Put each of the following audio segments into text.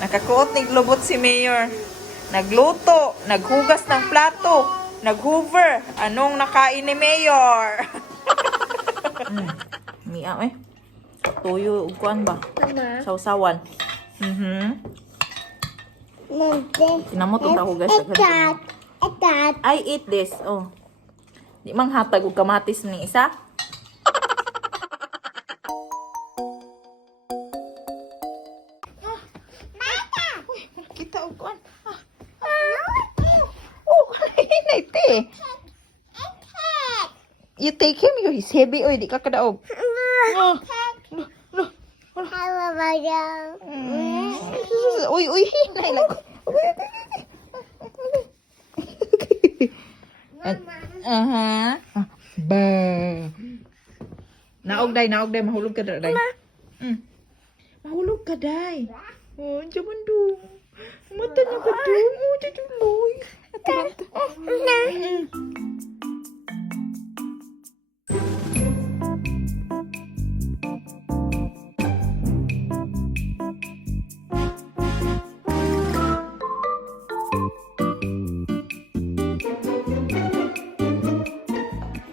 Nakakuot ni globot si Mayor. Nagluto, naghugas ng plato, naghoover. Anong nakain ni Mayor? Miyaw eh. Tuyo, ugkuan ba? Mama. Sausawan. Tinamo itong kahugas. I eat this. Oh. Di mang hatag og kamatis ni isa. Uy, kita og kuan. Oh, hinay te. You take him, he's heavy. Oy, di ka kadaog. Uy, hinay lang. Ba. Naog day, mahulog ka day. Mahulog ka day. Oh, jaman do. Mata niya ka do. Oh, jajuloy.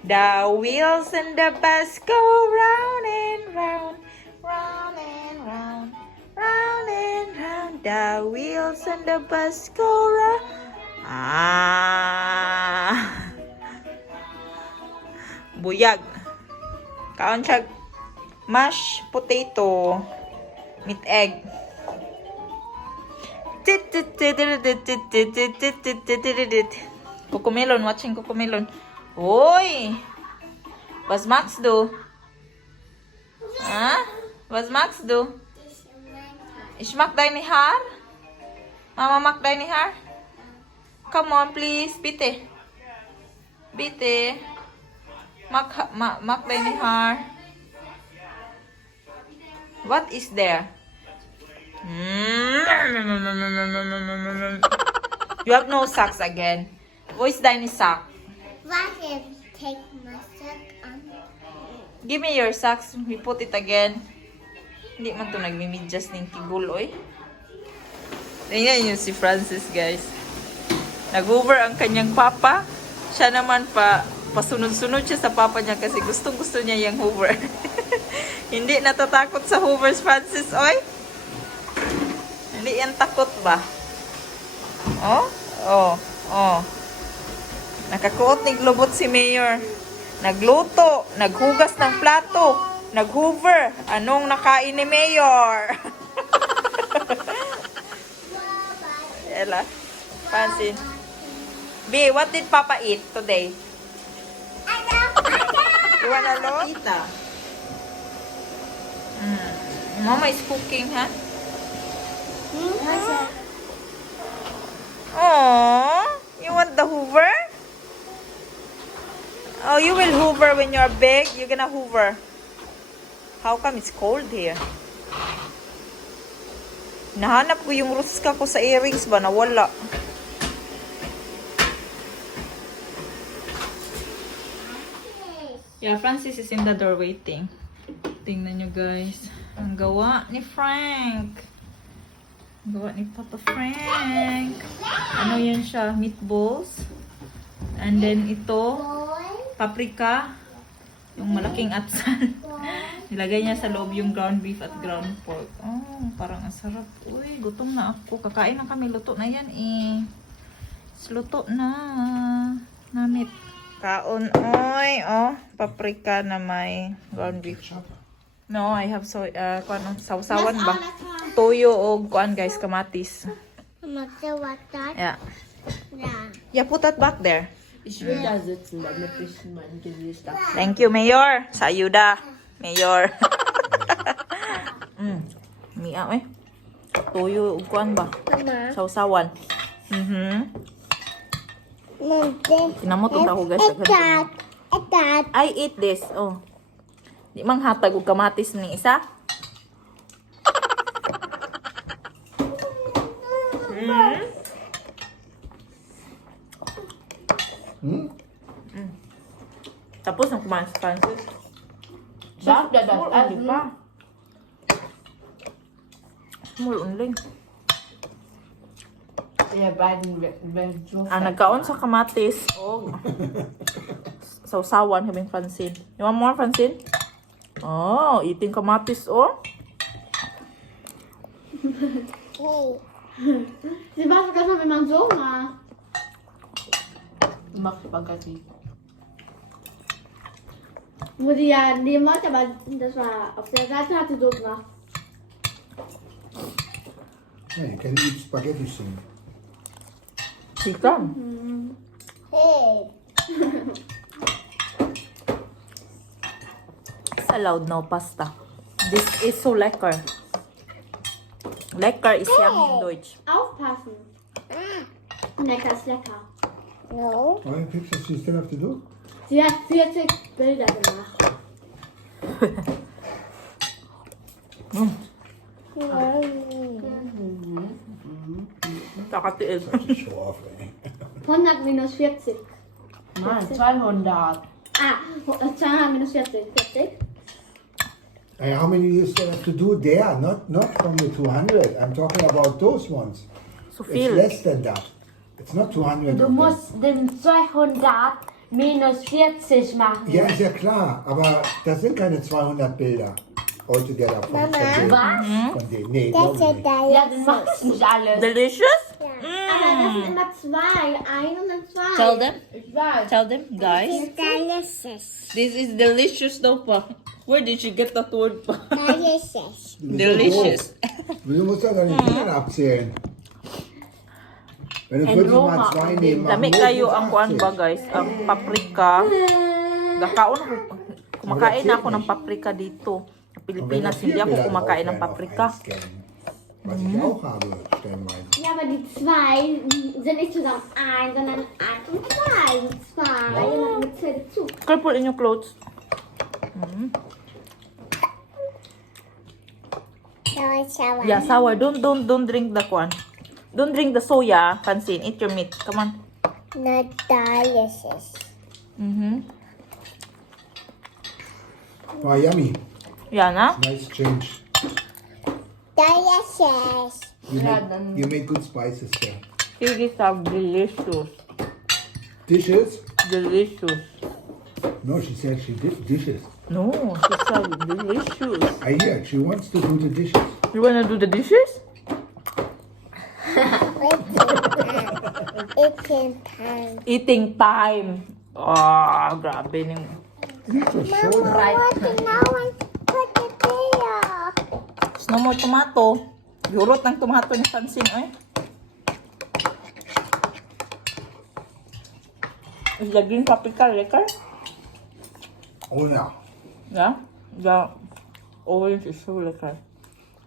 The wheels in the bus go round and round, round and round, round and round. The wheels in the bus go round. Buyag. Kaon siya mashed potato, meat egg. Cocomelon, watching Cocomelon. Oi! Was magst du? Was magst du? Ich mag deine Haar. Mama mag deine Haar. Come on, please. Bitte. Bitte. Mag deine Haar. What is there? You have no socks again. Wo ist deine Sock? Take my sock on. Give me your socks. We put it again. Hindi man to nagmimidjas ng kiguloy. Tingnan yun si Francis, guys. Nag-over ang kanyang papa. Siya naman pasunod-sunod siya sa papa niya kasi gustong-gusto niya yung hover. Hindi natatakot sa hovers, Francis, oy. Hindi yan takot ba? Oh. Nakakuot ni globot si Mayor. Nagluto, naghugas ng plato, naghoover. Anong nakain ni Mayor? Ella, Francene. B, what did Papa eat today? You wanna know? Tita. Mama is cooking, huh? Oh, you want the hoover? Oh, you will hoover when you're big. You're gonna hoover. How come it's cold here? Nahanap ko yung ruska ko sa earrings ba? Nawala. Yeah, Francis is in the door waiting. Tingnan nyo, guys. Ang gawa ni Frank. Ang gawa ni Papa Frank. Ano yan siya? Meatballs. And then ito, paprika. Yung malaking atsan. Nilagay niya sa loob yung ground beef at ground pork. Oh, parang ang sarap. Uy, gutom na ako. Kakain na kami. Luto na yan eh. Luto na. Namit. Kaon, oy. Oh, paprika na may ground beef. No, I have sausawan ba? Toyo o kuan, guys, kamatis. Yeah. Yeah, put that back there. Ich will da sitzen, damit ich mein Gesicht ab. Thank you, Mayor. Sa ayuda, Mayor. Miyaw eh. Toyo o kuan ba? Mama. Sausawan. Tinamo itong kahugas. I eat this. Oh. Di mang hatag og kamatis ni isa. Tapos ang kumain sa Francis. Sag dir das Small an. only pa. Small only. Ihr beiden werden so Ang nagkaon sa kamatis. Oh. Sausawan kaming Francene. You want more, Francene? Oh, eating kamatis, oh. Hey. Sie war sogar schon, wenn man so macht. Mach Spaghetti. Wo die ja nehmen wollte, aber das war auf der Seite, hat sie so gemacht. Yeah, you can eat spaghetti soon. Chicken. Hey. It's allowed now, pasta. This is so lecker. Lecker is yummy in Deutsch. Aufpassen. Lecker ist lecker. No. How many pictures do you still have to do? Sie hat 40 Bilder gemacht. Kakatiil. Show off, eh? 100 minus 40. Nein, 200. 200 minus 40. 40? How many you still have to do there? Not from the 200. I'm talking about those ones. So It's viel. less than that. It's not 200. Du of them. musst den 200 minus 40 machen. Ja, ist ja klar, aber das sind keine 200 Bilder altogether von denen. Was? Von denen. Nee, That's glaube a ich nicht. Ja, dann machst du nicht alles. Delicious? Aber das sind immer zwei. Ein und dann zwei. Tell them. Ich weiß. Tell them, guys. delicious. This is delicious daw pa. Where did you get that word pa? Delicious. Du bist Delicious. doch doof. Du musst doch deine Kindern abzählen. Wenn du And 40 mal Roma. 2 nehmen Lami musst, kayo ist ang kuan 80. ba, guys? Ang paprika. Gakaon ako. Kumakain ako ng paprika dito. Sa Pilipinas, hindi ako kumakain ng paprika. Was ich auch habe, stellenweise. Ja, aber die zwei sind nicht zusammen ein, sondern 1 und 2. Zwei. Und mit zwei dazu. Careful in your clothes. Sour. Yeah, sour. Don't drink the kuan. Don't drink the soya, Francine. Eat your meat. Come on. Not delicious. Oh, yummy. Yeah, na? Nice change. Delicious. You made good spices there. These are delicious. Dishes? Delicious. No, she said she did dishes. No, these are delicious. I hear she wants to do the dishes. You wanna do the dishes? Eating time. Eating time. Ah, grabe ning. So show them. Now I put it there. No more tomato. Yurot ng tomato ni Francine, eh. Is the green paprika lekker? Oh yeah. Yeah? The orange is so lekker.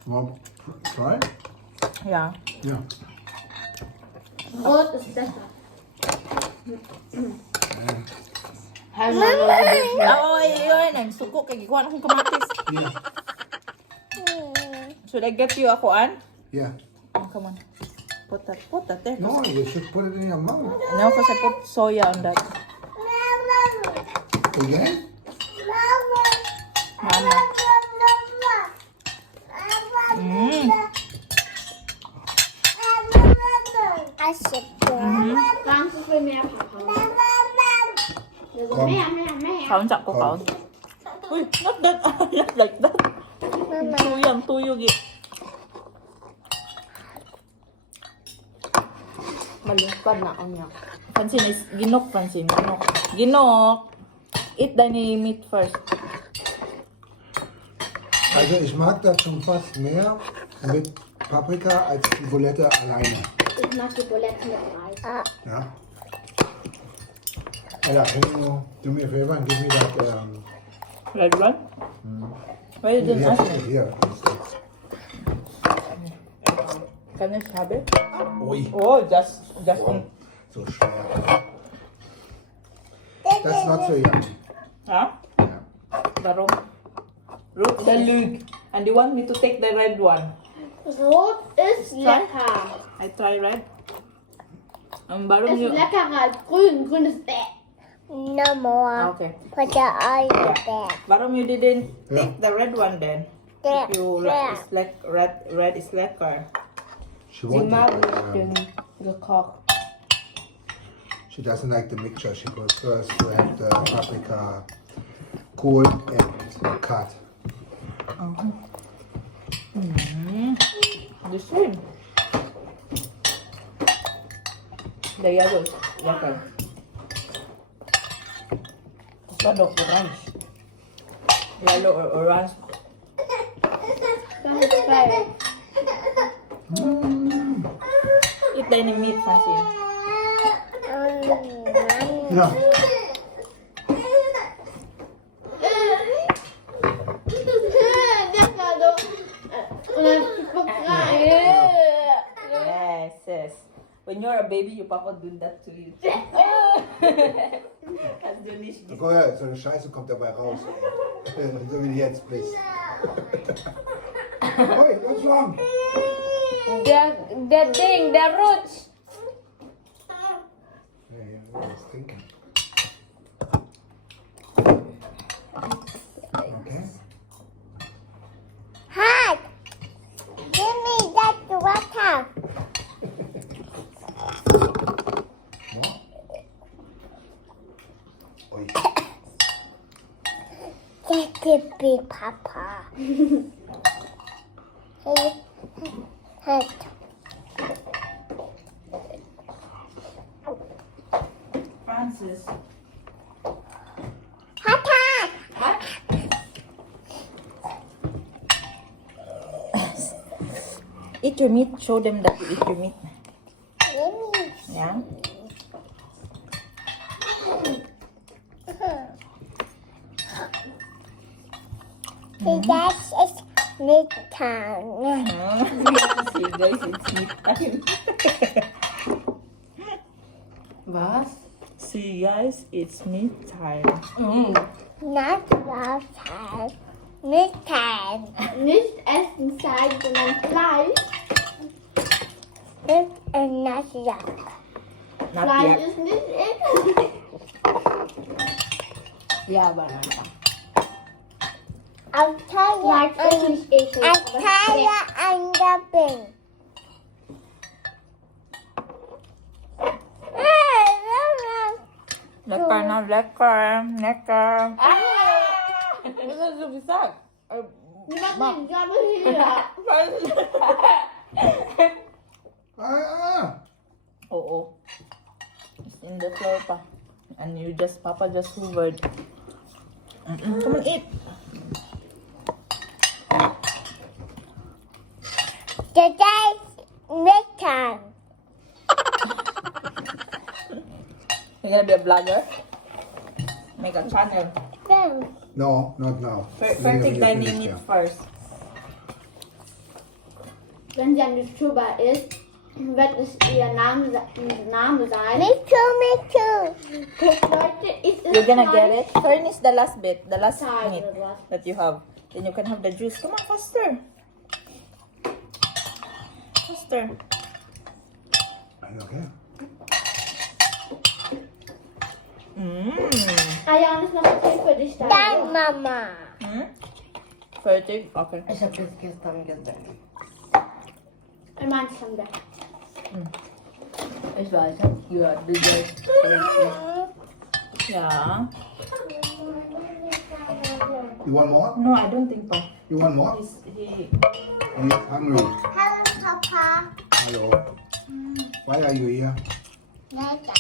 Well, try? Yeah. Yeah. Rot ist besser. Oh, yun. Nagsuko kay gikuha akong kamatis. Yeah. Should I get you ako an? Yeah. Oh, come on. Put that there. No, you should put it in your mouth. No, because I put soya on that. Again? Mama. I should do. Ganz viel mehr Papa. Also Komm. mehr. Kaon sa ko, kaon. Uy, not that. Not like that. Tuyang, tuyog eh. Malungkot na ako niya. Francine is ginok, Francine. Ginok. Ginok. Eat the meat first. Also ich mag das schon fast mehr mit Paprika als die Bulette alleine. Ich mag die Buletten mit Reis. Ja. Ella, can you do me a favor and give me that Red one? Why you didn't ask me? here. Can I have it? Ui, Oh, just so schwer. That's not so yummy. Huh? Yeah. Darum. Root the lug. And you want me to take the red one? Rot ist lecker. I try red. Barum Ist you... leckerer als grün. Grün ist bäh. No more. Okay. Put the oil there. Barum you didn't Yeah. take the red one then. There. You There. it's like red is lekker. She Sie mag wanted nicht den Gekocht. She doesn't like the mixture. She prefers to have the paprika cold and cut. The same. The yellow is lekker. It's not orange. Yellow or orange. Dann ist bei. Eat tiny meat, Francine. Yeah. Yes, yes. When you're a baby, your papa do that to you. Als du nicht So eine Scheiße kommt dabei raus. So wie du jetzt bist. Oi, what's wrong? The thing, the roots. Yeah, I was thinking. Okay. Hi. Give me that water. What? Oi. Get it, big Papa. Hey. Hey. Francis. Papa. Eat your meat. Show them that you eat your meat. Yummy. Yeah. That is midtown. See you guys, it's meat time. Was? See you guys, it's meat time. Not love time. Midtown. Nicht essen Zeit, sondern Fleisch. It's not love. Not Fleisch yet. ist nicht eklig. Ja, Banana. I'll tell you. Fleisch ist nicht eklig. I'll aber tell es you I'm the bin. Lekker na lekker. Lekker. Was hast du gesagt? Niemand den Gabbel hier. Oo. It's in the floor pa. And you just, Papa just hoovered. Come on, eat. Today's midtown. You're gonna be a vlogger? Make a channel. No, not now. First, Later take you tiny finish meat them. first. Wenn sie ein YouTuber ist, wird es ihr Name sein. Me too. Guckt, Leute, ist es You're gonna Fleisch? get it. Turn is the last bit, the last Side meat oder was? that you have. Then you can have the juice. Come on, faster. Faster. Are you okay? Ayan ist noch okay für dich da. Thank Mama. Fertig? Okay. Ich hab das gestern gesagt. Ich mein's schon weg. Ich weiß, ja, Dessert. Yeah. You want more? No, I don't think so. You want more? He He's hungry. Hello, Papa. Hello. Why are you here? Later.